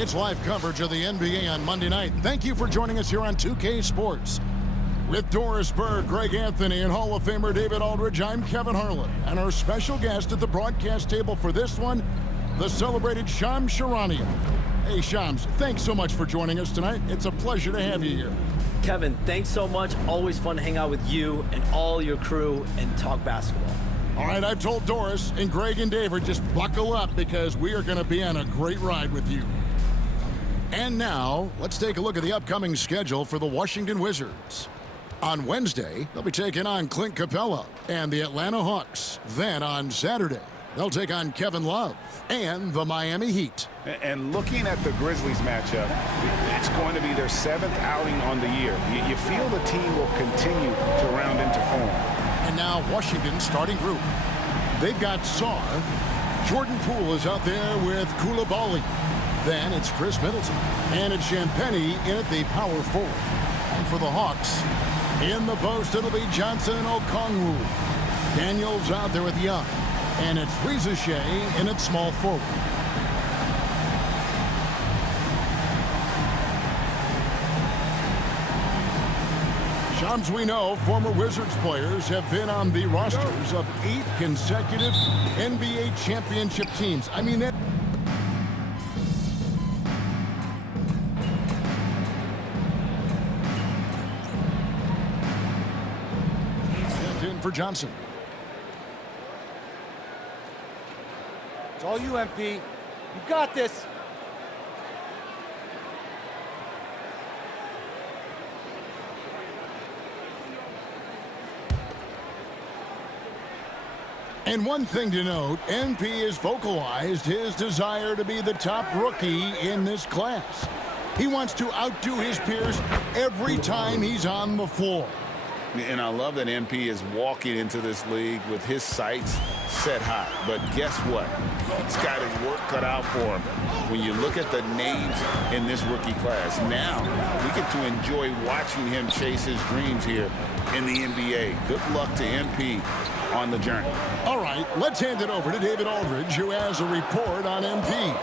It's live coverage of the NBA on Monday night. Thank you for joining us here on 2K Sports. With Doris Burke, Greg Anthony, and Hall of Famer David Aldridge, I'm Kevin Harlan. And our special guest at the broadcast table for this one, the celebrated Shams Charania. Hey, Shams, thanks so much for joining us tonight. It's a pleasure to have you here. Kevin, thanks so much. Always fun to hang out with you and all your crew and talk basketball. All right, I've told Doris and Greg and David, just buckle up because we are going to be on a great ride with you. And now, let's take a look at the upcoming schedule for the Washington Wizards. On Wednesday, they'll be taking on Clint Capella and the Atlanta Hawks. Then on Saturday, they'll take on Kevin Love and the Miami Heat. And looking at the Grizzlies matchup, it's going to be their 7th outing on the year. You feel the team will continue to round into form. And now Washington's starting group. They've got Sarr. Jordan Poole is out there with Koulibaly. Then it's Chris Middleton. And it's Champagnie in at the power forward. And for the Hawks, in the post, it'll be Johnson and Okongwu. Daniels out there with Young. And it's Reza Shea in at small forward. Shams, we know former Wizards players have been on the rosters of 8 consecutive NBA championship teams. I mean, that... in for Johnson. It's all you, MP. You got this. And one thing to note, MP has vocalized his desire to be the top rookie in this class. He wants to outdo his peers every time he's on the floor. And I love that MP is walking into this league with his sights set high. But guess what? He's got his work cut out for him. When you look at the names in this rookie class, now we get to enjoy watching him chase his dreams here in the NBA. Good luck to MP on the journey. All right, let's hand it over to David Aldridge, who has a report on MP.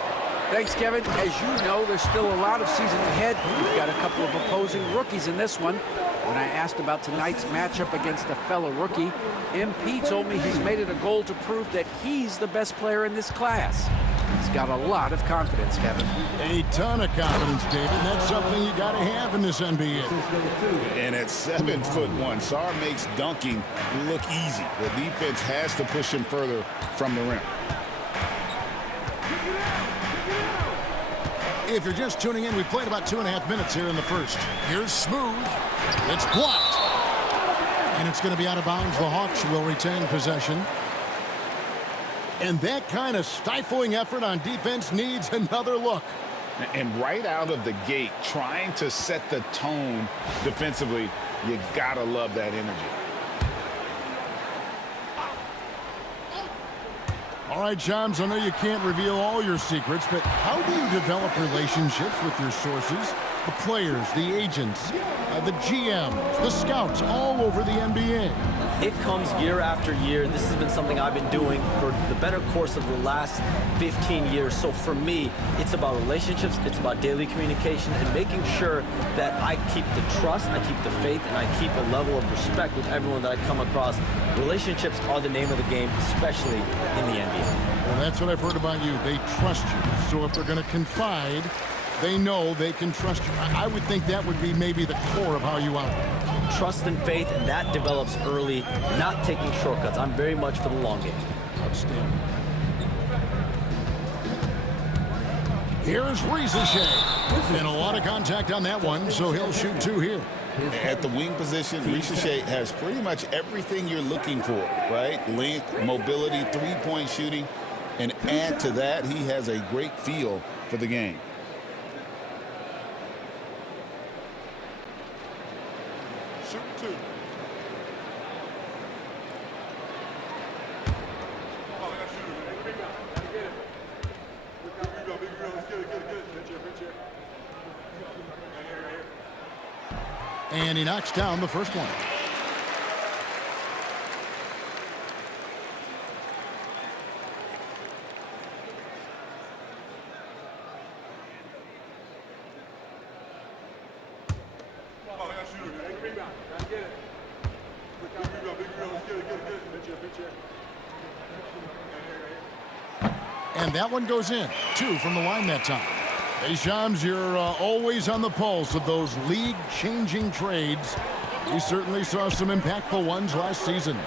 Thanks, Kevin. As you know, there's still a lot of season ahead. We've got a couple of opposing rookies in this one. When I asked about tonight's matchup against a fellow rookie, MP told me he's made it a goal to prove that he's the best player in this class. He's got a lot of confidence, Kevin. A ton of confidence, David. That's something you got to have in this NBA. And at 7'1", Sarr makes dunking look easy. The defense has to push him further from the rim. If you're just tuning in, we played about 2.5 minutes here in the first. Here's Smooth. It's blocked. And it's going to be out of bounds. The Hawks will retain possession. And that kind of stifling effort on defense needs another look. And right out of the gate, trying to set the tone defensively, you got to love that energy. All right, Shams, I know you can't reveal all your secrets, but how do you develop relationships with your sources? The players, the agents, the GMs, the scouts all over the NBA. It comes year after year. This has been something I've been doing for the better course of the last 15 years. So for me, it's about relationships, it's about daily communication, and making sure that I keep the trust, I keep the faith, and I keep a level of respect with everyone that I come across. Relationships are the name of the game, especially in the NBA. Well, that's what I've heard about you. They trust you. So if they're going to confide, they know they can trust you. I would think that would be maybe the core of how you operate. Trust and faith, and that develops early, not taking shortcuts. I'm very much for the long game. Outstanding. Here's Reza Shea. And a lot of contact on that one, so he'll shoot 2 here. At the wing position, Reza Shea has pretty much everything you're looking for, right? Length, mobility, three-point shooting. And add to that, he has a great feel for the game. Shoot 2. And he knocks down the first one. And that one goes in. 2 from the line that time. Hey, Shams, you're always on the pulse of those league-changing trades. We certainly saw some impactful ones last season.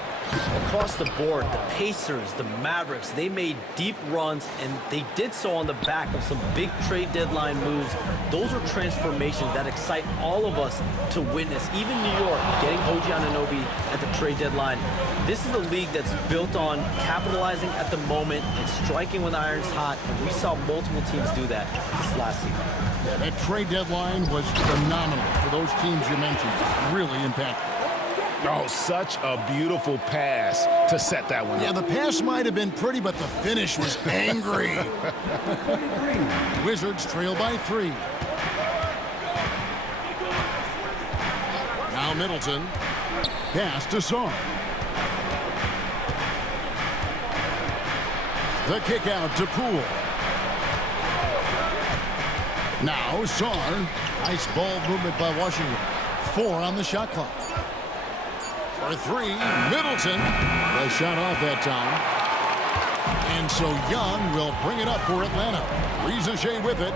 Across the board, the Pacers, the Mavericks, they made deep runs, and they did so on the back of some big trade deadline moves. Those are transformations that excite all of us to witness. Even New York getting OG Anunoby at the trade deadline. This is a league that's built on capitalizing at the moment and striking when the iron's hot, and we saw multiple teams do that this last season. That trade deadline was phenomenal for those teams you mentioned. Really impactful. Oh, such a beautiful pass to set that one Yeah, up. the pass might have been pretty, but the finish was angry. Wizards trail by 3. Now Middleton. Pass to Sarr. The kick out to Poole. Now Sarr. Nice ball movement by Washington. 4 on the shot clock. For 3, Middleton. The shot off that time. And so Young will bring it up for Atlanta. Rizachet with it.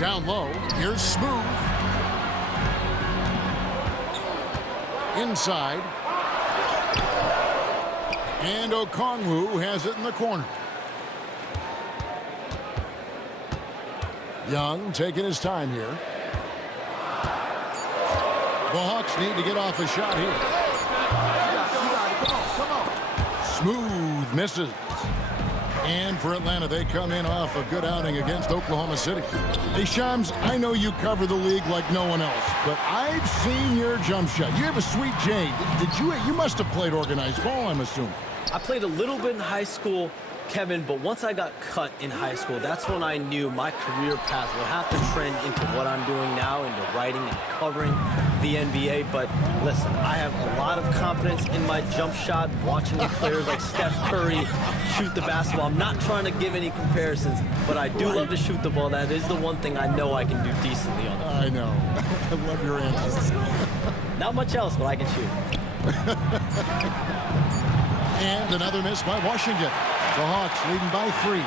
Down low. Here's Smooth. Inside. And Okongwu has it in the corner. Young taking his time here. The Hawks need to get off a shot here. Smooth misses. And for Atlanta, they come in off a good outing against Oklahoma City. Hey, Shams, I know you cover the league like no one else, but I've seen your jump shot. You have a sweet J. You must have played organized ball, I'm assuming. I played a little bit in high school, Kevin, but once I got cut in high school, that's when I knew my career path would have to trend into what I'm doing now, into writing and covering the NBA. But listen, I have a lot of confidence in my jump shot, watching the players like Steph Curry shoot the basketball. I'm not trying to give any comparisons, but I do love to shoot the ball. That is the one thing I know I can do decently on the field. I know. I love your answers. Not much else, but I can shoot. And another miss by Washington. The Hawks leading by 3.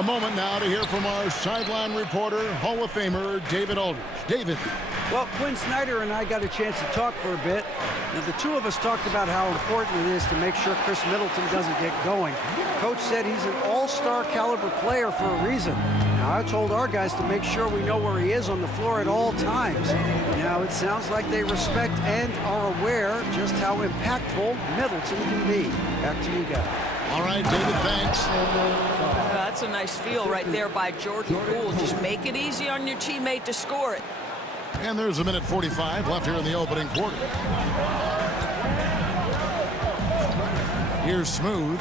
A moment now to hear from our sideline reporter, Hall of Famer David Aldridge. David. Well, Quinn Snyder and I got a chance to talk for a bit. Now, the two of us talked about how important it is to make sure Chris Middleton doesn't get going. Coach said he's an all-star caliber player for a reason. Now, I told our guys to make sure we know where he is on the floor at all times. Now, it sounds like they respect and are aware just how impactful Middleton can be. Back to you guys. All right, David, thanks. That's a nice feel right there by Jordan Poole. Just make it easy on your teammate to score it. And there's a minute 45 left here in the opening quarter. Here's Smooth.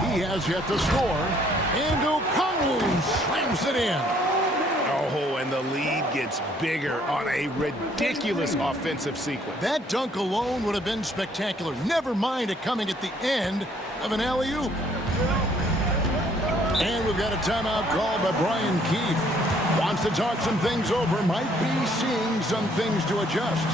He has yet to score. And Okongwu slams it in. Oh, and the lead gets bigger on a ridiculous offensive sequence. That dunk alone would have been spectacular. Never mind it coming at the end of an alley-oop. And we've got a timeout called by Brian Keefe. Wants to talk some things over. Might be seeing some things to adjust.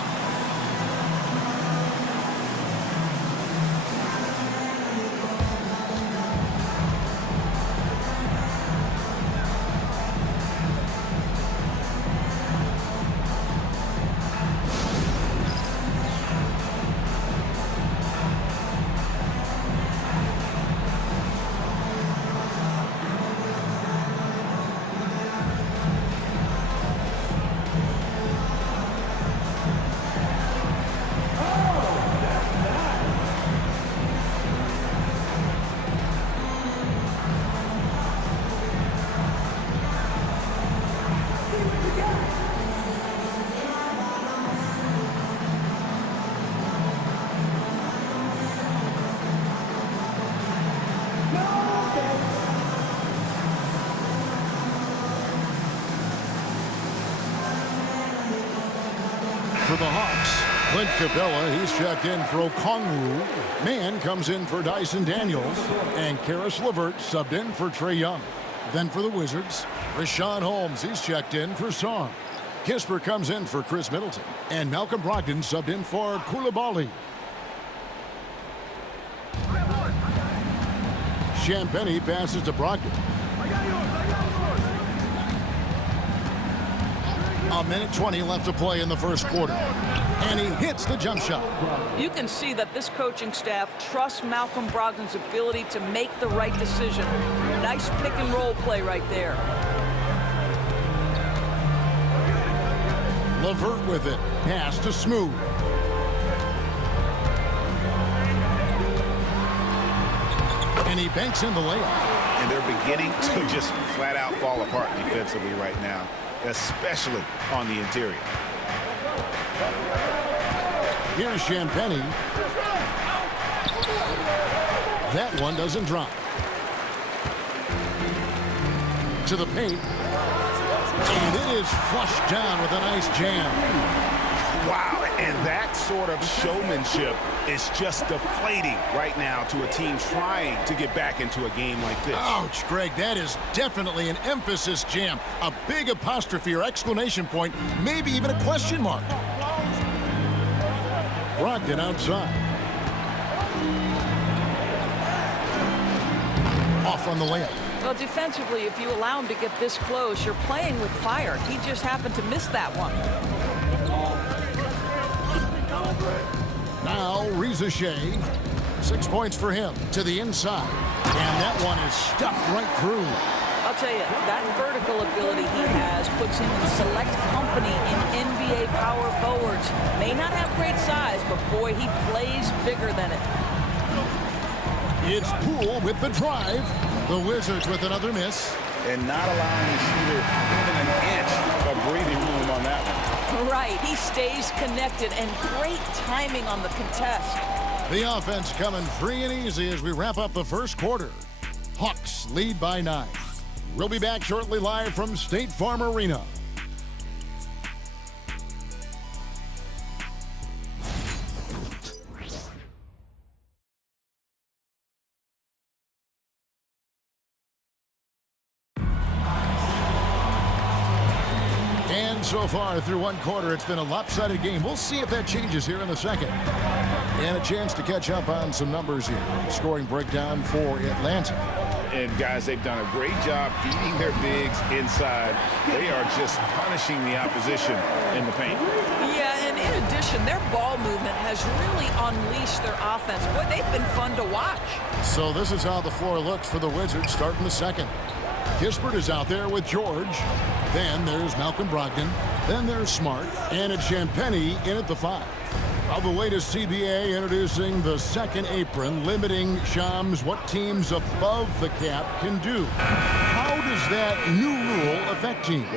For the Hawks, Clint Capella, he's checked in for Okongwu. Mann comes in for Dyson Daniels. And Karis LeVert subbed in for Trae Young. Then for the Wizards, Richaun Holmes, he's checked in for Sarr. Kispert comes in for Chris Middleton. And Malcolm Brogdon subbed in for Coulibaly. Champagnie passes to Brogdon. A minute 20 left to play in the first quarter. And he hits the jump shot. You can see that this coaching staff trusts Malcolm Brogdon's ability to make the right decision. Nice pick and roll play right there. LeVert with it. Pass to Smooth. And he banks in the layup. And they're beginning to just flat out fall apart defensively right now, especially on the interior. Here's Champagnie. That one doesn't drop. To the paint. And it is flushed down with a nice jam. Wow, and that sort of showmanship is just deflating right now to a team trying to get back into a game like this. Ouch, Greg, that is definitely an emphasis jam. A big apostrophe or exclamation point, maybe even a question mark. Brogdon outside. Off on the layup. Well, defensively, if you allow him to get this close, you're playing with fire. He just happened to miss that one. Now, Reza Shea. 6 points for him to the inside. And that one is stuffed right through. I'll tell you, that vertical ability he has puts him in select company in NBA power forwards. May not have great size, but boy, he plays bigger than it. It's Poole with the drive. The Wizards with another miss. And not allowing the shooter even an inch of breathing room on that one. Right, he stays connected, and great timing on the contest. The offense coming free and easy as we wrap up the first quarter. Hawks lead by 9. We'll be back shortly live from State Farm Arena. And so far through one quarter, it's been a lopsided game. We'll see if that changes here in the second. And a chance to catch up on some numbers here. Scoring breakdown for Atlanta. And guys, they've done a great job feeding their bigs inside. They are just punishing the opposition in the paint. Yeah, and in addition, their ball movement has really unleashed their offense. Boy, they've been fun to watch. So this is how the floor looks for the Wizards starting the second. Kispert is out there with George. Then there's Malcolm Brogdon. Then there's Smart. And it's Champagnie in at the 5. Well, the latest CBA introducing the second apron, limiting, Shams, what teams above the cap can do. How does that new rule affect teams?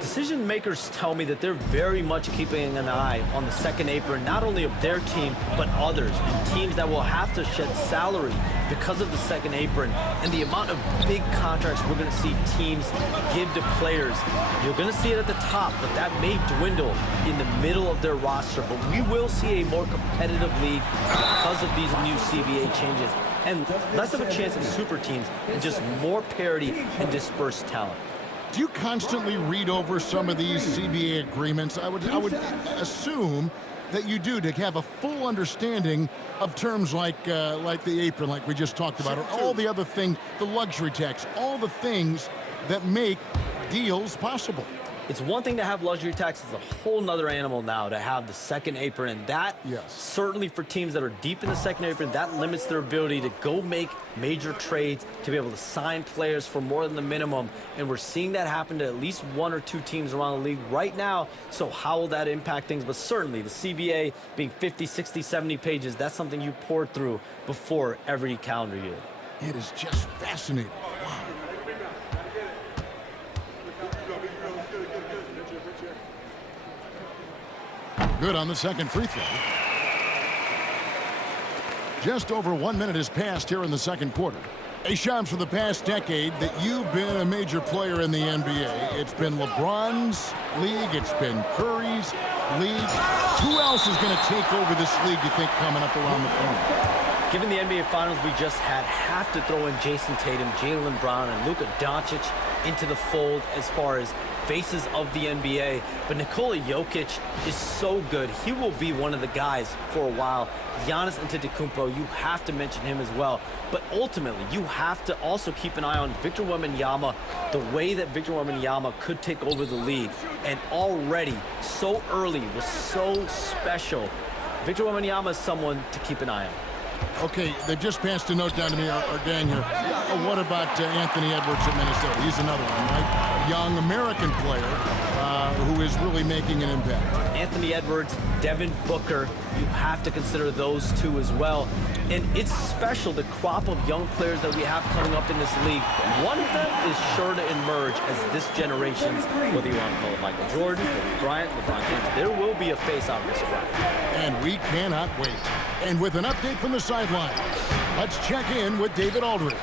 Decision makers tell me that they're very much keeping an eye on the second apron, not only of their team, but others, and teams that will have to shed salary because of the second apron and the amount of big contracts we're going to see teams give to players. You're going to see it at the top, but that may dwindle in the middle of their roster. But we will see a more competitive league because of these new CBA changes, and less of a chance of super teams and just more parity and dispersed talent. Do you constantly read over some of these CBA agreements? I would assume that you do, to have a full understanding of terms like the apron, like we just talked about, or all the other things, the luxury tax, all the things that make deals possible. It's one thing to have luxury tax. It's a whole nother animal now to have the second apron. And that, certainly for teams that are deep in the second apron, that limits their ability to go make major trades, to be able to sign players for more than the minimum. And we're seeing that happen to at least 1 or 2 teams around the league right now. So how will that impact things? But certainly the CBA being 50, 60, 70 pages, that's something you pour through before every calendar year. It is just fascinating. Wow. Good on the second free throw. Just over 1 minute has passed here in the second quarter. Hey, Shams, for the past decade that you've been a major player in the NBA, it's been LeBron's league, it's been Curry's league. Who else is going to take over this league, you think, coming up around the corner? Given the NBA Finals we just had, have to throw in Jason Tatum, Jaylen Brown, and Luka Doncic into the fold as far as faces of the NBA. But Nikola Jokic is so good. He will be one of the guys for a while. Giannis Antetokounmpo, you have to mention him as well. But ultimately, you have to also keep an eye on Victor Wembanyama, the way that Victor Wembanyama could take over the league. And already, so early, was so special. Victor Wembanyama is someone to keep an eye on. Okay, they just passed a note down to me, or Dan here. What about Anthony Edwards at Minnesota? He's another one, right? Young American player who is really making an impact. Anthony Edwards, Devin Booker, you have to consider those two as well. And it's special, the crop of young players that we have coming up in this league. One of them is sure to emerge as this generation's, whether you want to call it Michael Jordan, Kobe Bryant, LeBron James, there will be a face on this squad. And we cannot wait. And with an update from the sidelines, let's check in with David Aldridge.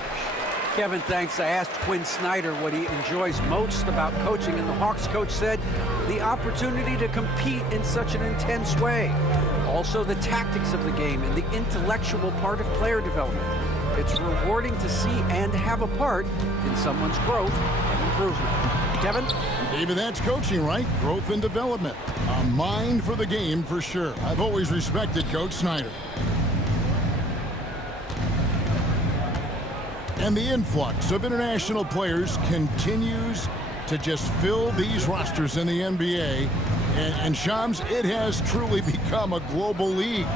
Kevin, thanks. I asked Quinn Snyder what he enjoys most about coaching, and the Hawks coach said the opportunity to compete in such an intense way. Also, the tactics of the game and the intellectual part of player development. It's rewarding to see and have a part in someone's growth and improvement. Kevin? David, that's coaching, right? Growth and development. A mind for the game, for sure. I've always respected Coach Snyder. And the influx of international players continues to just fill these rosters in the NBA. And Shams, it has truly become a global league.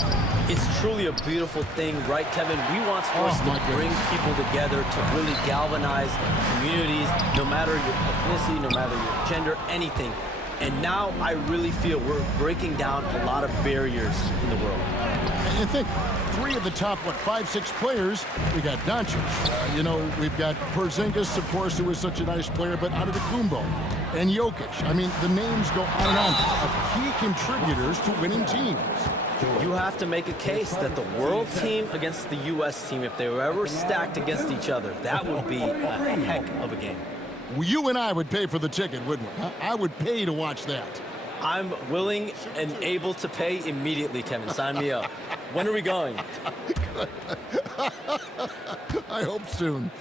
It's truly a beautiful thing, right, Kevin? We want sports to bring people together, to really galvanize communities, no matter your ethnicity, no matter your gender, anything. And now I really feel we're breaking down a lot of barriers in the world. And think, three of the top, 5-6 players, we got Doncic. We've got Porzingis, of course, who is such a nice player, but Antetokounmpo and Jokic. I mean, the names go on and on of key contributors to winning teams. You have to make a case that the world team against the U.S. team, if they were ever stacked against each other, that would be a heck of a game. You and I would pay for the ticket, wouldn't we? I would pay to watch that. I'm willing and able to pay immediately, Kevin. Sign me up. When are we going? I hope soon.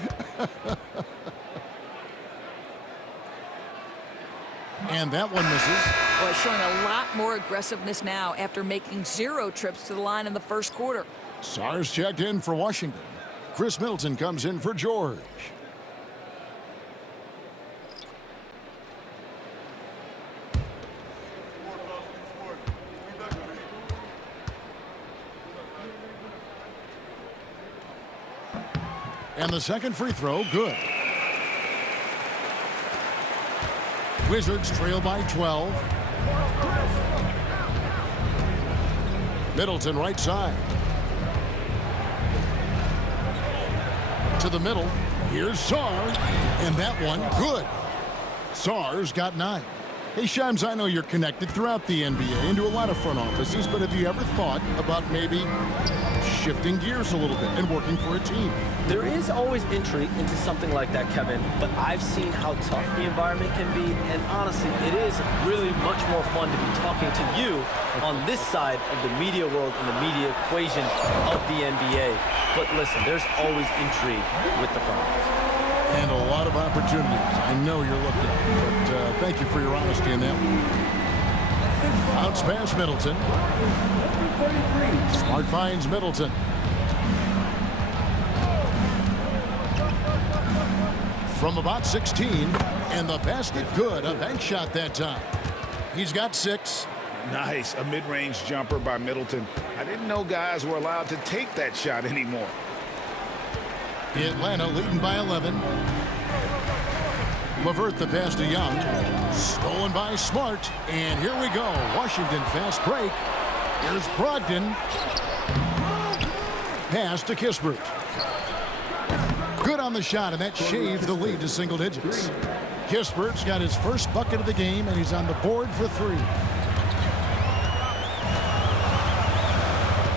And that one misses. Well, showing a lot more aggressiveness now after making 0 trips to the line in the first quarter. Sars checked in for Washington. Chris Middleton comes in for George. And the second free throw, good. Wizards trail by 12. Middleton right side. To the middle. Here's Sar. And that one, good. Sar's got 9. Hey, Shams, I know you're connected throughout the NBA into a lot of front offices, but have you ever thought about maybe shifting gears a little bit and working for a team? There is always intrigue into something like that, Kevin, but I've seen how tough the environment can be, and honestly, it is really much more fun to be talking to you on this side of the media world and the media equation of the NBA. But listen, there's always intrigue with the front office. And a lot of opportunities. I know you're looking, but thank you for your honesty in that one. Bounce pass Middleton. Smart finds Middleton. From about 16, and the basket good. A bank shot that time. He's got 6. Nice, a mid-range jumper by Middleton. I didn't know guys were allowed to take that shot anymore. Atlanta leading by 11. LeVert the pass to Young. Stolen by Smart. And here we go. Washington fast break. Here's Brogdon. Pass to Kispert. Good on the shot, and that shaves the lead to single digits. Kispert's got his first bucket of the game, and he's on the board for 3.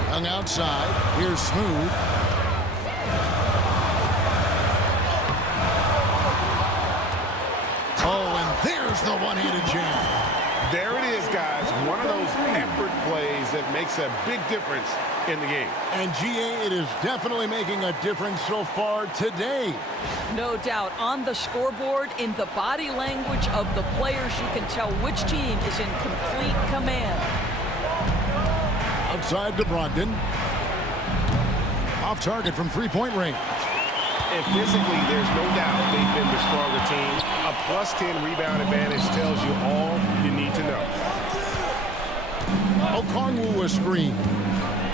Young outside. Here's Smooth. Oh, and there's the one-handed jam. There it is, guys. One of those effort plays that makes a big difference in the game. And GA, it is definitely making a difference so far today. No doubt. On the scoreboard, in the body language of the players, you can tell which team is in complete command. Outside to Brogdon. Off target from three-point range. And physically, there's no doubt they've been the stronger team. A +10 rebound advantage tells you all you need to know. Okongwu a screen.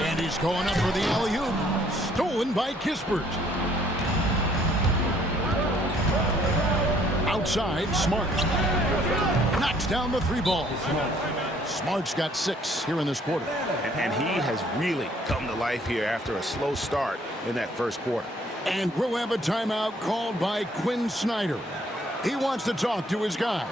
And he's going up for the alley-oop. Stolen by Kispert. Outside, Smart. Knocks down the three ball. Smart's got 6 here in this quarter. And he has really come to life here after a slow start in that first quarter. And we'll have a timeout called by Quinn Snyder. He wants to talk to his guys.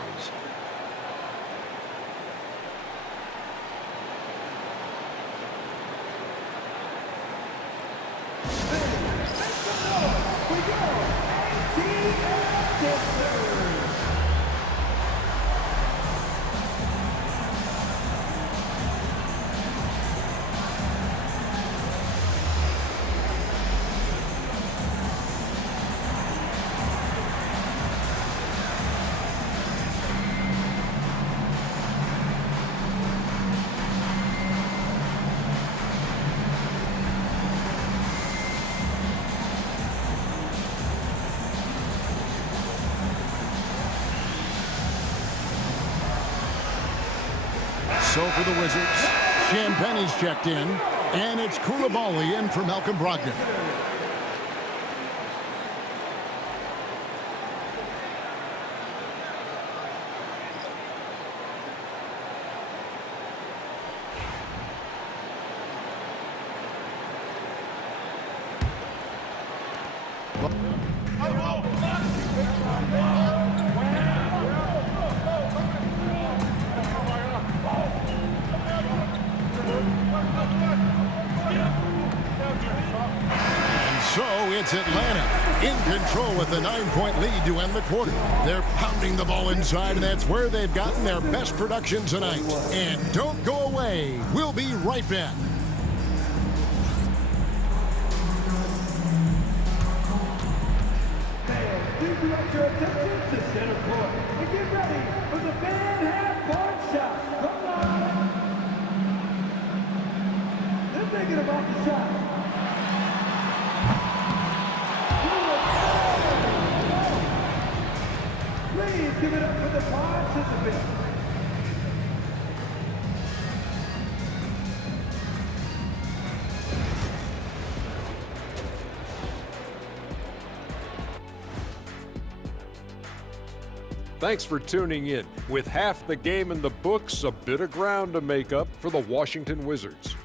So for the Wizards, Champagne's checked in, and it's Koulibaly in for Malcolm Brogdon. So it's Atlanta in control with a 9-point lead to end the quarter. They're pounding the ball inside, and that's where they've gotten their best production tonight. And don't go away. We'll be right back. Please direct your attention to center court and get ready for the fan half-court shot. Come on. They're thinking about the shot. Please give it up for the participants. Thanks for tuning in. With half the game in the books, a bit of ground to make up for the Washington Wizards.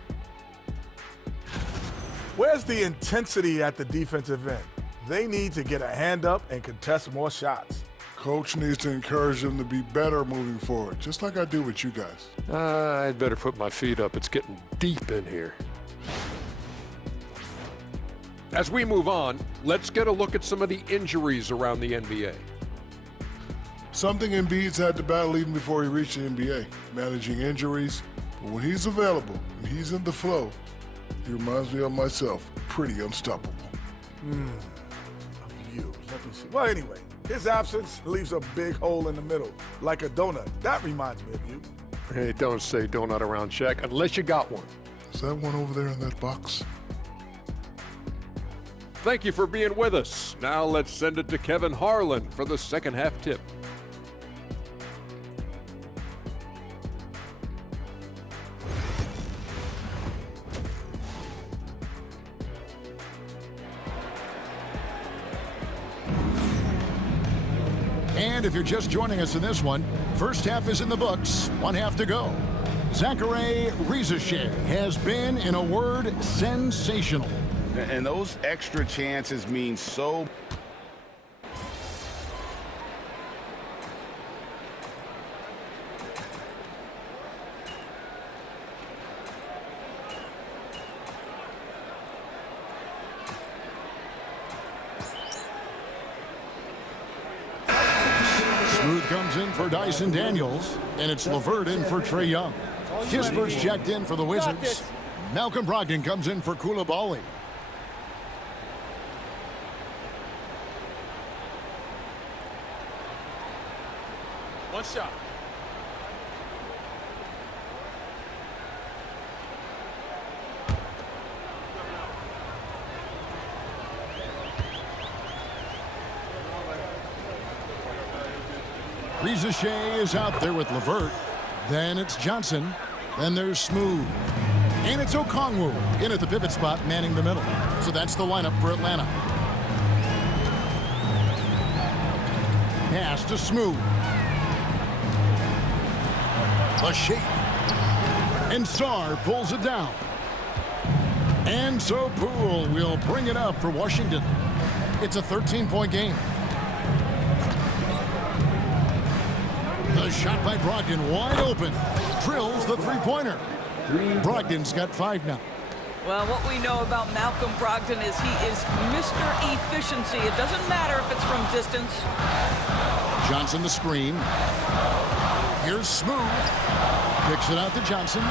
Where's the intensity at the defensive end? They need to get a hand up and contest more shots. Coach needs to encourage them to be better moving forward, just like I do with you guys. I'd better put my feet up. It's getting deep in here. As we move on, let's get a look at some of the injuries around the NBA. Something Embiid's had to battle even before he reached the NBA, managing injuries. But when he's available, when he's in the flow, he reminds me of myself, pretty unstoppable. You. Let me see. Well, anyway, his absence leaves a big hole in the middle, like a donut. That reminds me of you. Hey, don't say donut around Shaq unless you got one. Is that one over there in that box? Thank you for being with us. Now let's send it to Kevin Harlan for the second half tip. And if you're just joining us in this one, first half is in the books, 1 half to go. Zaccharie Risacher has been, in a word, sensational. And those extra chances mean so. Smooth comes in for Dyson Daniels, and it's LeVert in for Trae Young. Kispert's checked in for the Wizards. Malcolm Brogdon comes in for Coulibaly. One shot. Reza Shea is out there with LeVert. Then it's Johnson. Then there's Smooth. And it's Okongwu in at the pivot spot, manning the middle. So that's the lineup for Atlanta. Pass to Smooth. A shake. And Sarr pulls it down. And so Poole will bring it up for Washington. It's a 13-point game. The shot by Brogdon wide open. Drills the three-pointer. Brogdon's got 5 now. Well, what we know about Malcolm Brogdon is he is Mr. Efficiency. It doesn't matter if it's from distance. Johnson the screen. Here's Smooth. Kicks it out to Johnson.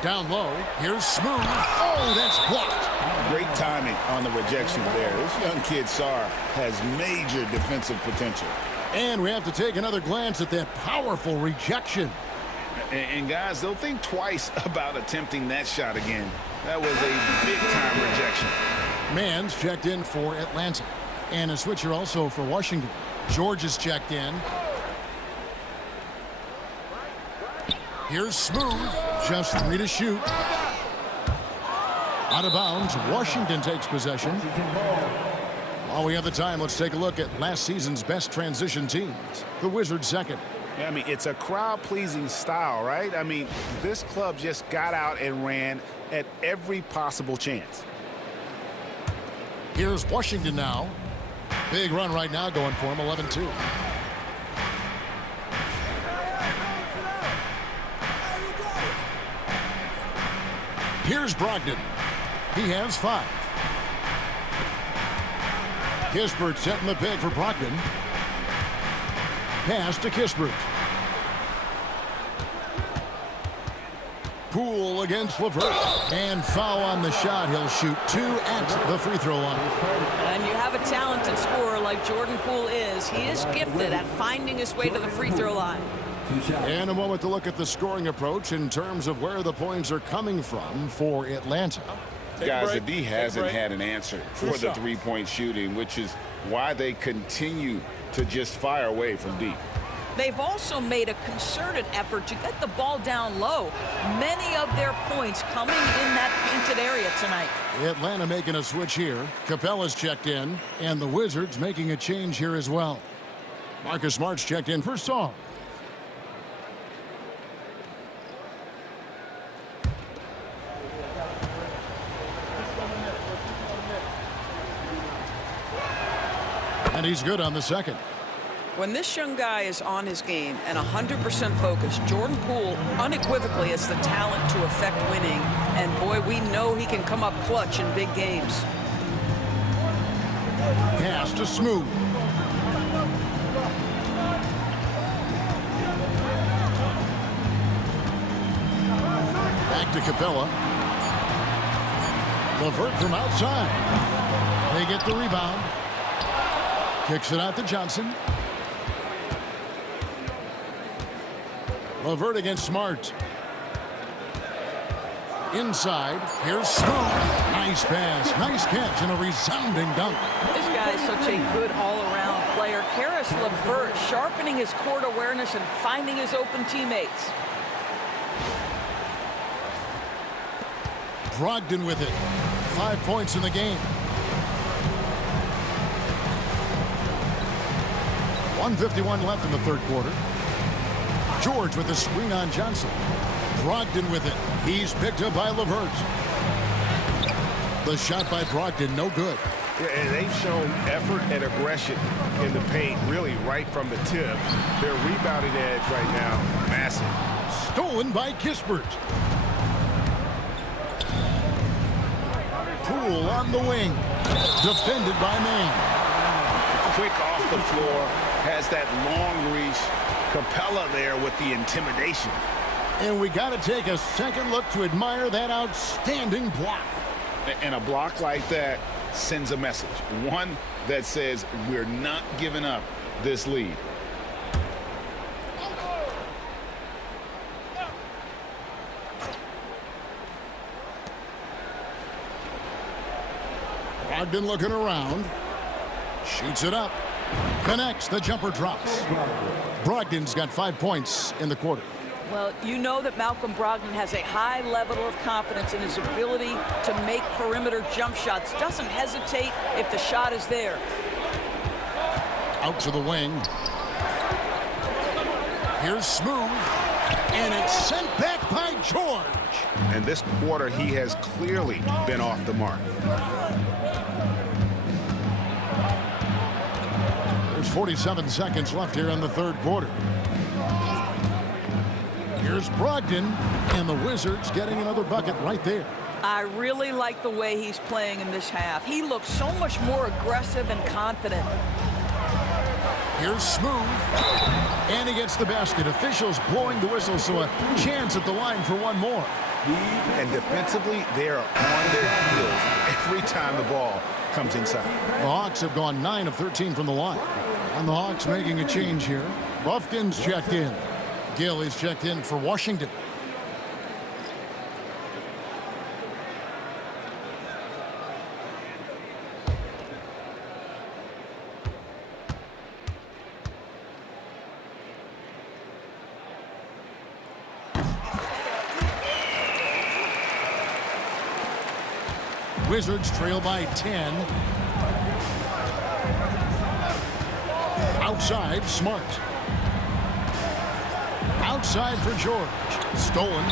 Down low. Here's Smooth. Oh, that's blocked. Great timing on the rejection there. This young kid, Sarr, has major defensive potential. And we have to take another glance at that powerful rejection. And guys, they'll think twice about attempting that shot again. That was a big-time rejection. Mann's checked in for Atlanta. And a switcher also for Washington. George is checked in. Here's Smooth. Just 3 to shoot. Out of bounds. Washington takes possession. While we have the time, let's take a look at last season's best transition teams. The Wizards second. I mean, it's a crowd-pleasing style, right? I mean, this club just got out and ran at every possible chance. Here's Washington now. Big run right now going for him, 11-2. Here's Brogdon. He has 5. Kispert setting the pick for Brogdon. Pass to Kispert. Poole against LeVert. And foul on the shot. He'll shoot 2 at the free throw line. And you have a talented scorer like Jordan Poole is. He is gifted at finding his way to the free throw line. And a moment to look at the scoring approach in terms of where the points are coming from for Atlanta. Guys, the D hasn't had an answer for the three-point shooting, which is why they continue to just fire away from deep. They've also made a concerted effort to get the ball down low. Many of their points coming in that painted area tonight. Atlanta making a switch here. Capella's checked in, and the Wizards making a change here as well. Marcus Smart's checked in for Saul. And he's good on the second. When this young guy is on his game and 100% focused, Jordan Poole unequivocally has the talent to affect winning. And boy, we know he can come up clutch in big games. Pass to Smooth. Back to Capella. LeVert from outside. They get the rebound. Kicks it out to Johnson. LeVert against Smart. Inside. Here's Smooth. Nice pass. Nice catch and a resounding dunk. This guy is such a good all-around player. Caris LeVert sharpening his court awareness and finding his open teammates. Brogdon with it. 5 points in the game. 1:51 left in the third quarter. George with the screen on Johnson. Brogdon with it. He's picked up by LeVert. The shot by Brogdon, no good. Yeah, and they've shown effort and aggression in the paint, really right from the tip. Their rebounding edge right now, massive. Stolen by Kispert. Poole on the wing. Defended by Mann. Quick off the floor, has that long reach. Capella there with the intimidation. And we got to take a second look to admire that outstanding block. And a block like that sends a message. One that says we're not giving up this lead. Brogdon looking around. Shoots it up. Connects. The jumper drops. Brogdon's got 5 points in the quarter. Well, you know that Malcolm Brogdon has a high level of confidence in his ability to make perimeter jump shots. Doesn't hesitate if the shot is there. Out to the wing. Here's Smooth. And it's sent back by George. And this quarter, he has clearly been off the mark. There's 47 seconds left here in the third quarter. Here's Brogdon, and the Wizards getting another bucket right there. I really like the way he's playing in this half. He looks so much more aggressive and confident. Here's Smooth, and he gets the basket. Officials blowing the whistle, so a chance at the line for one more. And defensively, they are on their heels every time the ball comes inside. The Hawks have gone 9 of 13 from the line. And the Hawks making a change here. Buffkin's checked in. Gill is checked in for Washington. Wizards trail by 10. Outside, Smart. Outside for George. Stolen.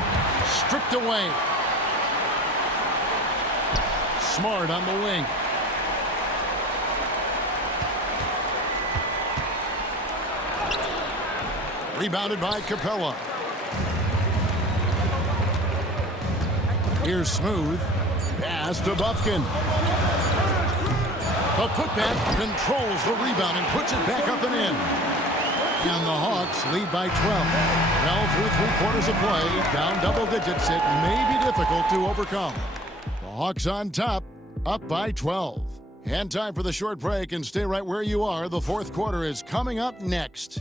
Stripped away. Smart on the wing. Rebounded by Capella. Here's Smooth. Pass to Buffkin. The putback controls the rebound and puts it back up and in. And the Hawks lead by 12. Well, through 3 quarters of play, down double digits, it may be difficult to overcome. The Hawks on top, up by 12. And time for the short break, and stay right where you are. The fourth quarter is coming up next.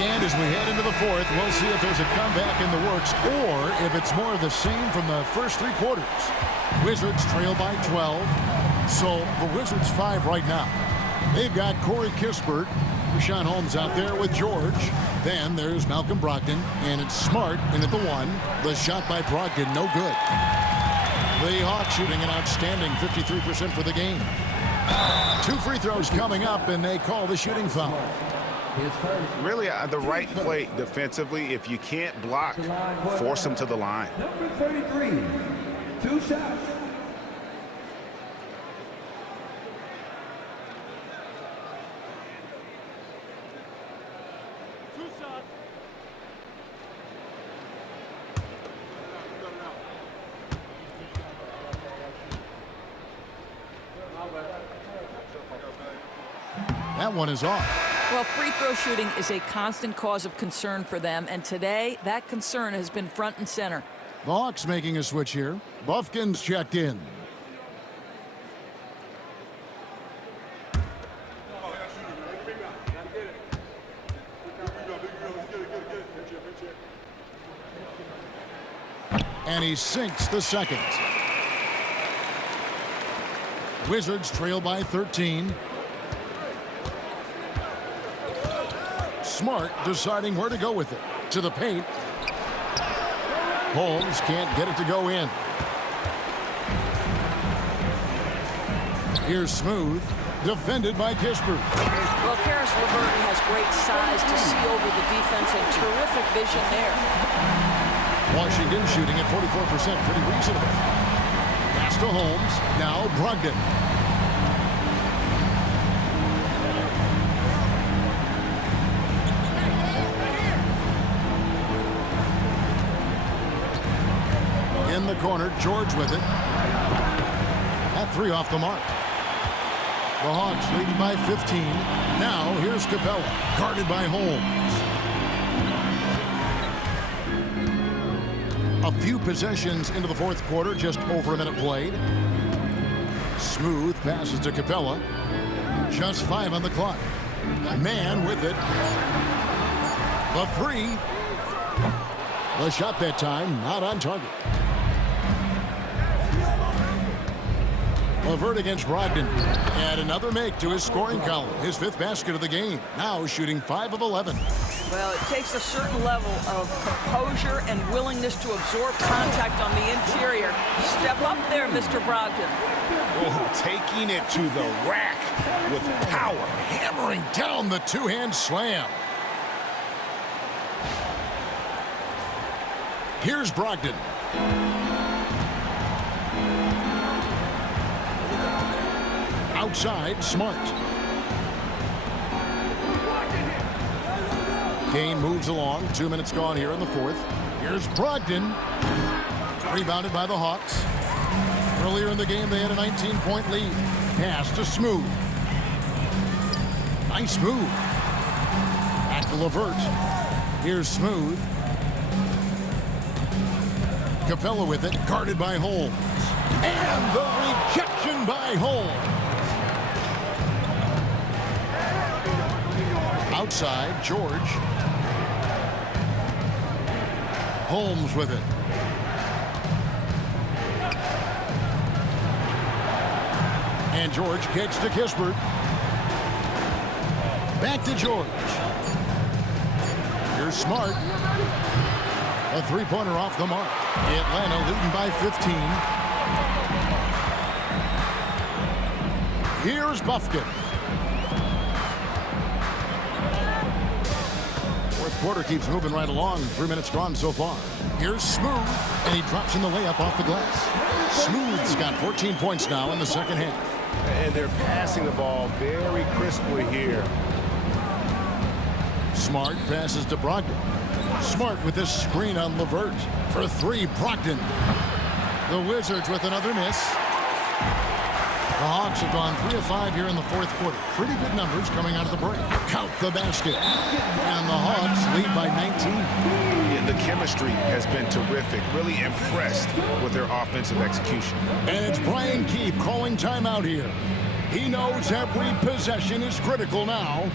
And as we head into the fourth, we'll see if there's a comeback in the works or if it's more of the same from the first 3 quarters. Wizards trail by 12. So the Wizards 5 right now. They've got Corey Kispert, Richaun Holmes out there with George. Then there's Malcolm Brogdon, and it's Smart in at the 1. The shot by Brogdon, no good. The Hawks shooting an outstanding 53% for the game. 2 free throws coming up, and they call the shooting foul. Really, the right play defensively. If you can't block, force them to the line. Number 33, 2 shots. That one is off. Well, free throw shooting is a constant cause of concern for them, and today that concern has been front and center. The Hawks making a switch here. Buffkin's checked in. And he sinks the second. Wizards trail by 13. Smart deciding where to go with it. To the paint. Holmes can't get it to go in. Here's Smooth. Defended by Kispert. Well, Caris LeVert has great size to see over the defense and terrific vision there. Washington shooting at 44%, pretty reasonable. Pass to Holmes. Now Brogdon. the corner. George with it. At 3 off the mark. The Hawks leading by 15. Now here's Capella, guarded by Holmes. A few possessions into the fourth quarter, just over a minute played. Smooth passes to Capella. Just 5 on the clock. Man with it. The 3. The shot that time, not on target. LeVert against Brogdon. Add another make to his scoring column. His 5th basket of the game. Now shooting 5 of 11. Well, it takes a certain level of composure and willingness to absorb contact on the interior. Step up there, Mr. Brogdon. Oh, taking it to the rack with power. Hammering down the two-hand slam. Here's Brogdon. Outside, Smart. Game moves along. 2 minutes gone here in the fourth. Here's Brogdon. Rebounded by the Hawks. Earlier in the game, they had a 19-point lead. Pass to Smooth. Nice move. Back to LeVert. Here's Smooth. Capella with it, guarded by Holmes. And the rejection by Holmes. Outside, George. Holmes with it. And George kicks to Kispert. Back to George. Here's Smart. A three-pointer off the mark. Atlanta leading by 15. Here's Bufkin. Fourth quarter keeps moving right along. 3 minutes gone so far. Here's Smooth, and he drops in the layup off the glass. Smooth's got 14 points now in the second half. And they're passing the ball very crisply here. Smart passes to Brogdon. Smart with this screen on LeVert. For 3, Brogdon. The Wizards with another miss. The Hawks have gone 3 of 5 here in the fourth quarter. Pretty good numbers coming out of the break. Count the basket. And the Hawks lead by 19. Yeah, the chemistry has been terrific. Really impressed with their offensive execution. And it's Brian Keefe calling timeout here. He knows every possession is critical now.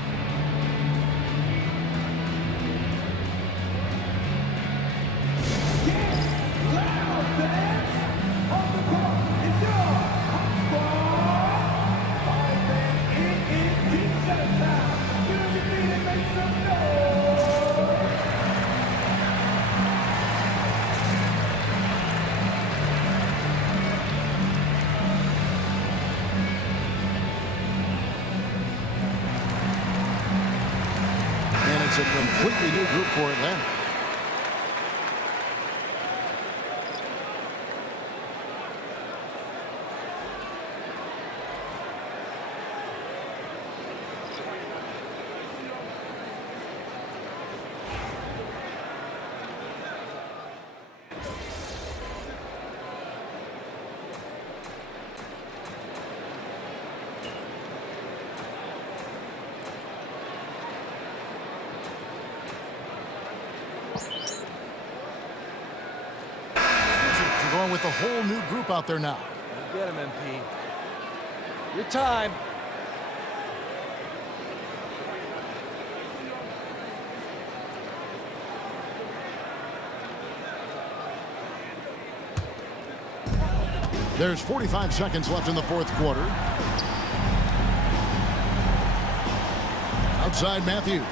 It's a completely new group for Atlanta. Going with a whole new group out there now. You get him, MP. Your time. There's 45 seconds left in the fourth quarter. Outside Matthews.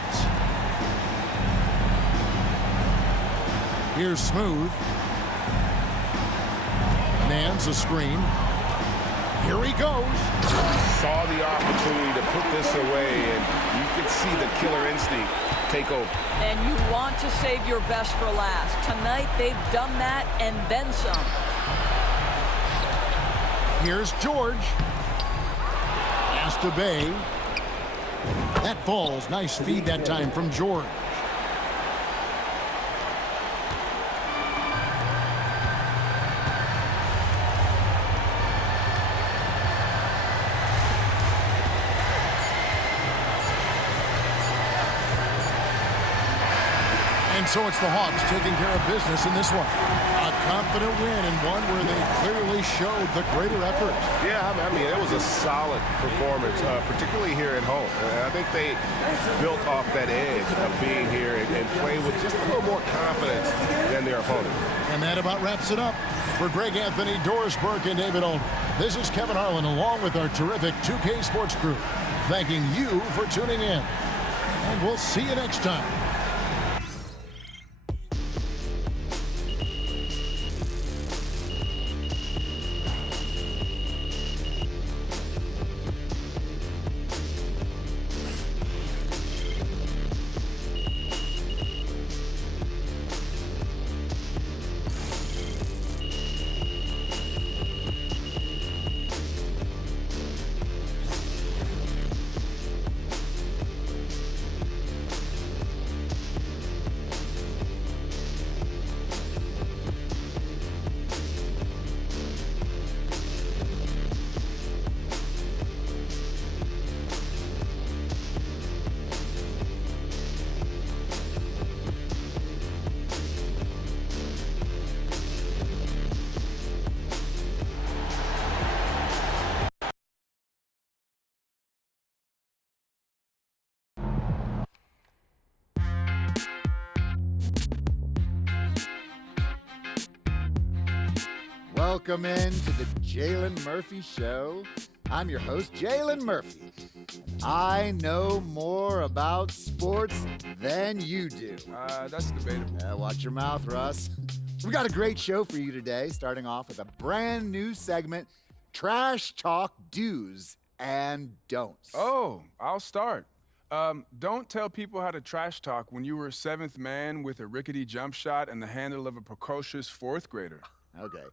Here's Smooth. Nance a screen. Here he goes. Saw the opportunity to put this away, and you could see the killer instinct take over. And you want to save your best for last. Tonight, they've done that and then some. Here's George. Pass to Bay. That falls. Nice feed that time from George. so it's the Hawks taking care of business in this one. A confident win and one where they clearly showed the greater effort. Yeah, I mean, it was a solid performance, particularly here at home. I think they built off that edge of being here and played with just a little more confidence than their opponent. And that about wraps it up. For Greg Anthony, Doris Burke, and David Olney, this is Kevin Harlan along with our terrific 2K Sports crew, thanking you for tuning in. And we'll see you next time. Welcome in to the Jalen Murphy Show. I'm your host, Jalen Murphy. I know more about sports than you do. That's debatable. Watch your mouth, Russ. We got a great show for you today, starting off with a brand new segment, Trash Talk Do's and Don'ts. Oh, I'll start. Don't tell people how to trash talk when you were a seventh man with a rickety jump shot and the handle of a precocious fourth grader. Okay.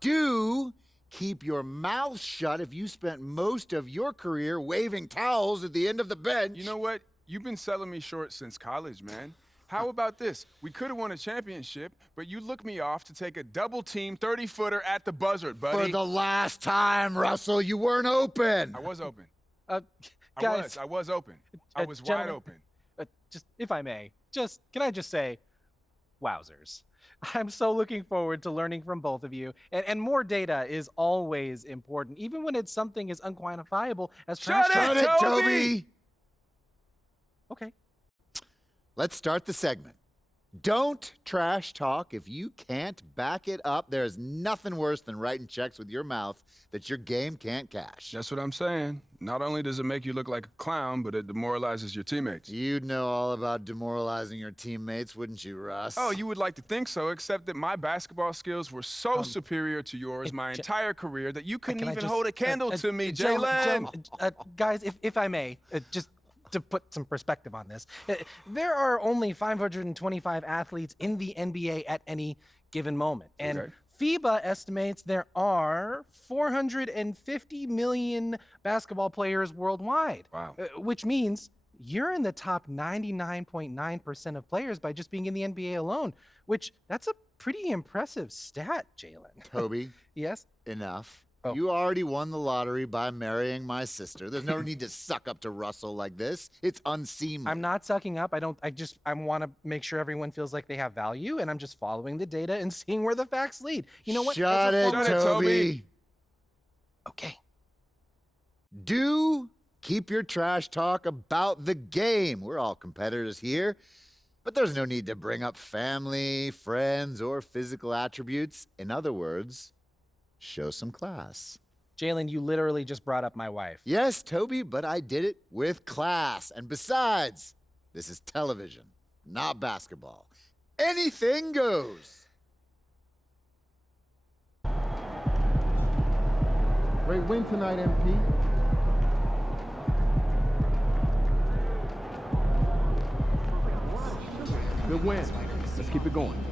Do keep your mouth shut if you spent most of your career waving towels at the end of the bench. You know what? You've been selling me short since college, man. How about this? We could have won a championship, but you looked me off to take a double-team 30-footer at the buzzer, buddy. For the last time, Russell, you weren't open. I was open. Guys. I was open. I was wide open. Just, if I may, can I just say, wowzers. I'm so looking forward to learning from both of you. And more data is always important, even when it's something as unquantifiable as trash talk. Shut it, Toby! Okay. Let's start the segment. Don't trash talk if you can't back it up. There is nothing worse than writing checks with your mouth that your game can't cash. That's what I'm saying. Not only does it make you look like a clown, but it demoralizes your teammates. You'd know all about demoralizing your teammates, wouldn't you, Russ? Oh, you would like to think so, except that my basketball skills were so superior to yours my entire career that you couldn't even hold a candle to me, Jalen. Guys, if I may, just to put some perspective on this, there are only 525 athletes in the NBA at any given moment. And FIBA estimates there are 450 million basketball players worldwide. Wow. Which means you're in the top 99.9% of players by just being in the NBA alone, which that's a pretty impressive stat, Jalen. Toby. Yes? Enough. Oh. You already won the lottery by marrying my sister. There's no need to suck up to Russell like this. It's unseemly. I'm not sucking up. I want to make sure everyone feels like they have value, and I'm just following the data and seeing where the facts lead. You know what? Shut it, Toby. Okay. Do keep your trash talk about the game. We're all competitors here, but there's no need to bring up family, friends, or physical attributes. In other words, show some class. Jalen, you literally just brought up my wife. Yes, Toby, but I did it with class. And besides, this is television, not basketball. Anything goes. Great win tonight, MP. Good win. Let's keep it going.